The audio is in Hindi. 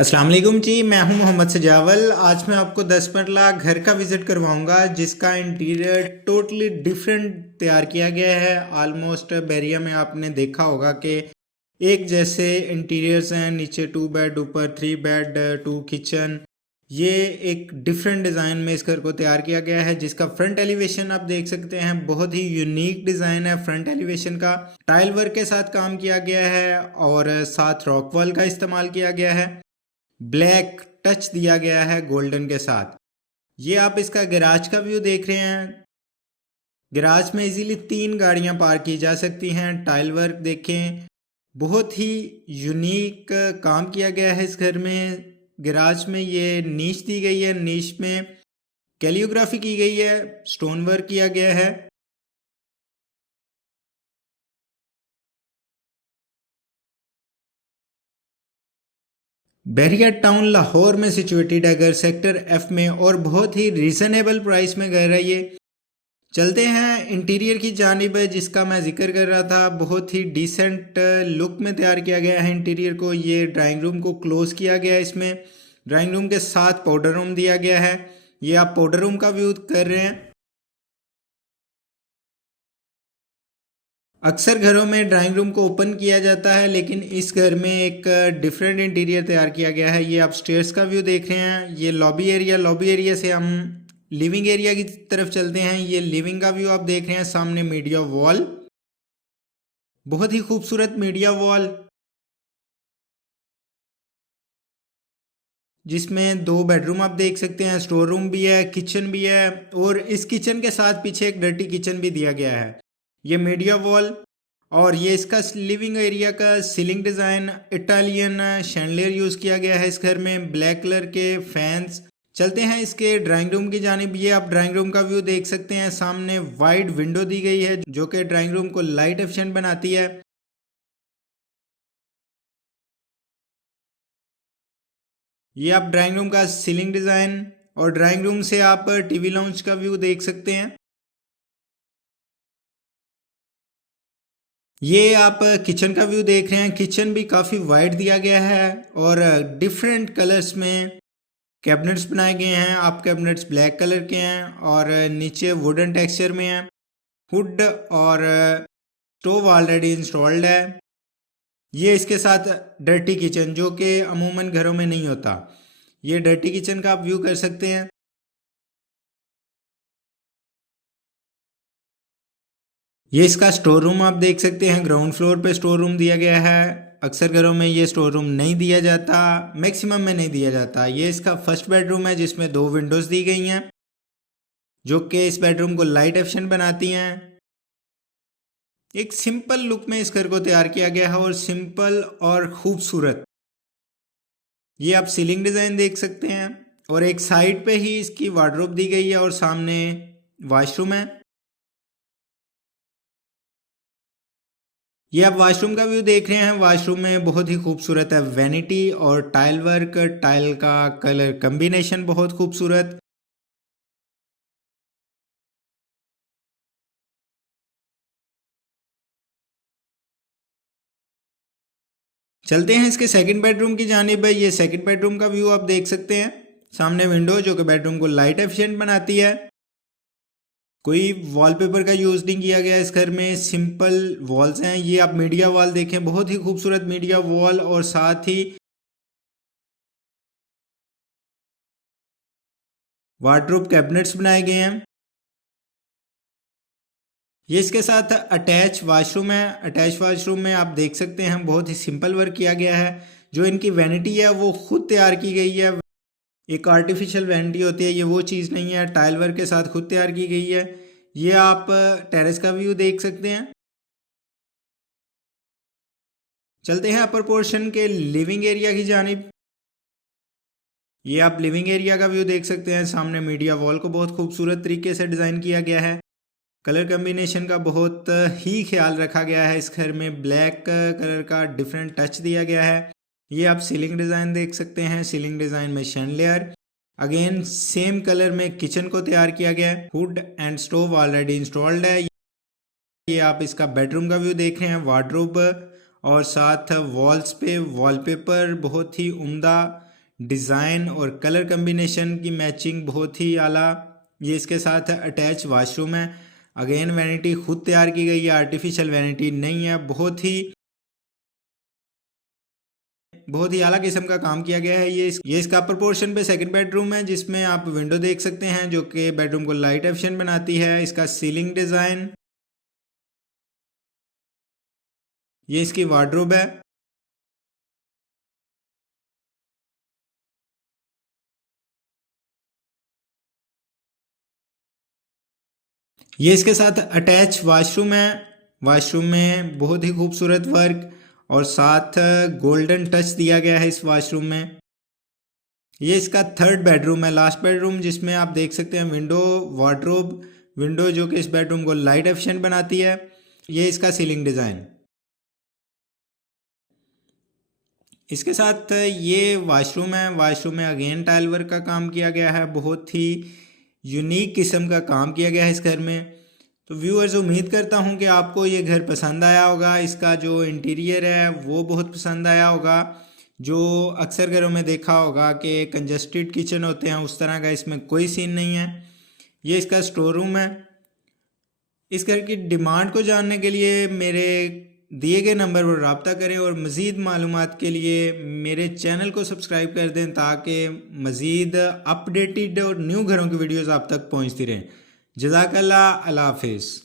अस्सलाम वालेकुम जी। मैं हूं मोहम्मद सजावल। आज मैं आपको 10 मरला घर का विज़िट करवाऊंगा जिसका इंटीरियर टोटली डिफरेंट तैयार किया गया है। आलमोस्ट बैरिया में आपने देखा होगा कि एक जैसे इंटीरियर्स हैं, नीचे 2 बेड, ऊपर 3 बेड, 2 किचन। ये एक डिफरेंट डिज़ाइन में इस घर को तैयार किया गया है जिसका फ्रंट एलिवेशन आप देख सकते हैं। बहुत ही यूनिक डिज़ाइन है फ्रंट एलिवेशन का। टाइल वर्क के साथ काम किया गया है और साथ रॉक वॉल का इस्तेमाल किया गया है। ब्लैक टच दिया गया है गोल्डन के साथ। ये आप इसका गैराज का व्यू देख रहे हैं। गैराज में इजीली 3 गाड़ियां पार्क की जा सकती हैं। टाइल वर्क देखें, बहुत ही यूनिक काम किया गया है इस घर में। गैराज में ये नीश दी गई है, नीश में कैलियोग्राफी की गई है, स्टोन वर्क किया गया है। बैरिया टाउन लाहौर में सिचुएटेड है घर, सेक्टर एफ में, और बहुत ही रीजनेबल प्राइस में घर है ये। चलते हैं इंटीरियर की जानिब है जिसका मैं जिक्र कर रहा था। बहुत ही डिसेंट लुक में तैयार किया गया है इंटीरियर को। ये ड्राइंग रूम को क्लोज किया गया है। इसमें ड्राइंग रूम के साथ पाउडर रूम दिया गया है। ये आप पाउडर रूम का व्यू कर रहे हैं। अक्सर घरों में ड्राइंग रूम को ओपन किया जाता है, लेकिन इस घर में एक डिफरेंट इंटीरियर तैयार किया गया है। ये आप स्टेयर्स का व्यू देख रहे हैं। ये लॉबी एरिया से हम लिविंग एरिया की तरफ चलते हैं। ये लिविंग का व्यू आप देख रहे हैं। सामने मीडिया वॉल, बहुत ही खूबसूरत मीडिया वॉल, जिसमें 2 बेडरूम आप देख सकते हैं, स्टोर रूम भी है, किचन भी है, और इस किचन के साथ पीछे एक डर्टी किचन भी दिया गया है। ये मीडिया वॉल, और ये इसका लिविंग एरिया का ceiling design Italian chandelier use किया गया है इस घर में, ब्लैक कलर के फैंस। चलते हैं इसके ड्राइंग रूम की जानिब। ये आप ड्राइंग रूम का व्यू देख सकते हैं। सामने वाइड विंडो दी गई है जो कि ड्राइंग रूम को लाइट एफिशिएंट बनाती है। ये आप ड्राइंग रूम का सीलिंग डिज़ाइन, और ड्राइंग रूम से आप टीवी लाउंज का व्यू देख सकते हैं। ये आप किचन का व्यू देख रहे हैं। किचन भी काफ़ी वाइड दिया गया है और डिफरेंट कलर्स में कैबिनेट्स बनाए गए हैं। आप कैबिनेट्स ब्लैक कलर के हैं और नीचे वुडन टेक्सचर में है। हुड और स्टोव ऑलरेडी इंस्टॉल्ड है। ये इसके साथ डर्टी किचन, जो कि अमूमन घरों में नहीं होता। ये डर्टी किचन का आप व्यू कर सकते हैं। ये इसका स्टोर रूम आप देख सकते हैं। ग्राउंड फ्लोर पे स्टोर रूम दिया गया है। अक्सर घरों में ये स्टोर रूम नहीं दिया जाता, मैक्सिमम में नहीं दिया जाता। ये इसका फर्स्ट बेडरूम है जिसमें 2 विंडोज़ दी गई हैं जो कि इस बेडरूम को लाइट एफिशिएंट बनाती हैं। एक सिंपल लुक में इस घर को तैयार किया गया है, और सिंपल और खूबसूरत। ये आप सीलिंग डिज़ाइन देख सकते हैं, और एक साइड पे ही इसकी वार्डरोब दी गई है और सामने वॉशरूम है। ये आप वॉशरूम का व्यू देख रहे हैं। वॉशरूम में बहुत ही खूबसूरत है वैनिटी और टाइल वर्क। टाइल का कलर कम्बिनेशन बहुत खूबसूरत। चलते हैं इसके सेकंड बेडरूम की जानिब है। ये सेकंड बेडरूम का व्यू आप देख सकते हैं। सामने विंडो जो कि बेडरूम को लाइट एफिशिएंट बनाती है। कोई वॉलपेपर का यूज़ नहीं किया गया इस घर में, सिंपल वॉल्स हैं। ये आप मीडिया वॉल देखें, बहुत ही खूबसूरत मीडिया वॉल, और साथ ही वार्डरोब कैबिनेट्स बनाए गए हैं। ये इसके साथ अटैच वॉशरूम है। अटैच वॉशरूम में आप देख सकते हैं बहुत ही सिंपल वर्क किया गया है। जो इनकी वैनिटी है वो खुद तैयार की गई है। एक आर्टिफिशियल वैनिटी होती है, ये वो चीज़ नहीं है। टाइल वर्क के साथ खुद तैयार की गई है। ये आप टेरेस का व्यू देख सकते हैं। चलते हैं अपर पोर्शन के लिविंग एरिया की जानिब। ये आप लिविंग एरिया का व्यू देख सकते हैं। सामने मीडिया वॉल को बहुत खूबसूरत तरीके से डिज़ाइन किया गया है। कलर कम्बिनेशन का बहुत ही ख्याल रखा गया है इस घर में। ब्लैक कलर का डिफरेंट टच दिया गया है। ये आप सीलिंग डिज़ाइन देख सकते हैं। सीलिंग डिज़ाइन में शैंडलियर, अगेन सेम कलर में किचन को तैयार किया गया है। Hood and stove already installed है। ये आप इसका बेडरूम का व्यू देख रहे हैं। वार्डरोब और साथ वॉल्स पे वॉलपेपर बहुत ही उम्दा डिज़ाइन और कलर कम्बिनेशन की मैचिंग बहुत ही आला। ये इसके साथ अटैच वाशरूम है। अगेन वैनिटी खुद तैयार की गई है, आर्टिफिशियल वैनिटी नहीं है। बहुत ही आला किस्म का काम किया गया है। ये इसका अपर पोर्शन पे सेकंड बेडरूम है, जिसमें आप विंडो देख सकते हैं जो कि बेडरूम को लाइट एफिशिएंट बनाती है। इसका सीलिंग डिज़ाइन, ये इसकी वार्डरोब है। ये इसके साथ अटैच वाशरूम है। वाशरूम में बहुत ही खूबसूरत वर्क और साथ गोल्डन टच दिया गया है इस वाशरूम में। ये इसका थर्ड बेडरूम है, लास्ट बेडरूम, जिसमें आप देख सकते हैं विंडो वार्डरोब, विंडो जो कि इस बेडरूम को लाइट एफिशिएंट बनाती है। ये इसका सीलिंग डिज़ाइन। इसके साथ ये वाशरूम है। वाशरूम में अगेन टाइल वर्क का काम किया गया है। बहुत ही यूनिक किस्म का काम किया गया है इस घर में। तो व्यूअर्स, उम्मीद करता हूँ कि आपको ये घर पसंद आया होगा। इसका जो इंटीरियर है वो बहुत पसंद आया होगा। जो अक्सर घरों में देखा होगा कि कंजस्टेड किचन होते हैं, उस तरह का इसमें कोई सीन नहीं है। ये इसका स्टोर रूम है। इस घर की डिमांड को जानने के लिए मेरे दिए गए नंबर पर रब्ता करें और मज़ीद मालूमात के लिए मेरे चैनल को सब्सक्राइब कर दें, ताकि मज़ीद अपडेटेड और न्यू घरों की वीडियोज़ आप तक पहुँचती रहें। जज़ाकल्लाह, अल्लाह हाफिज़।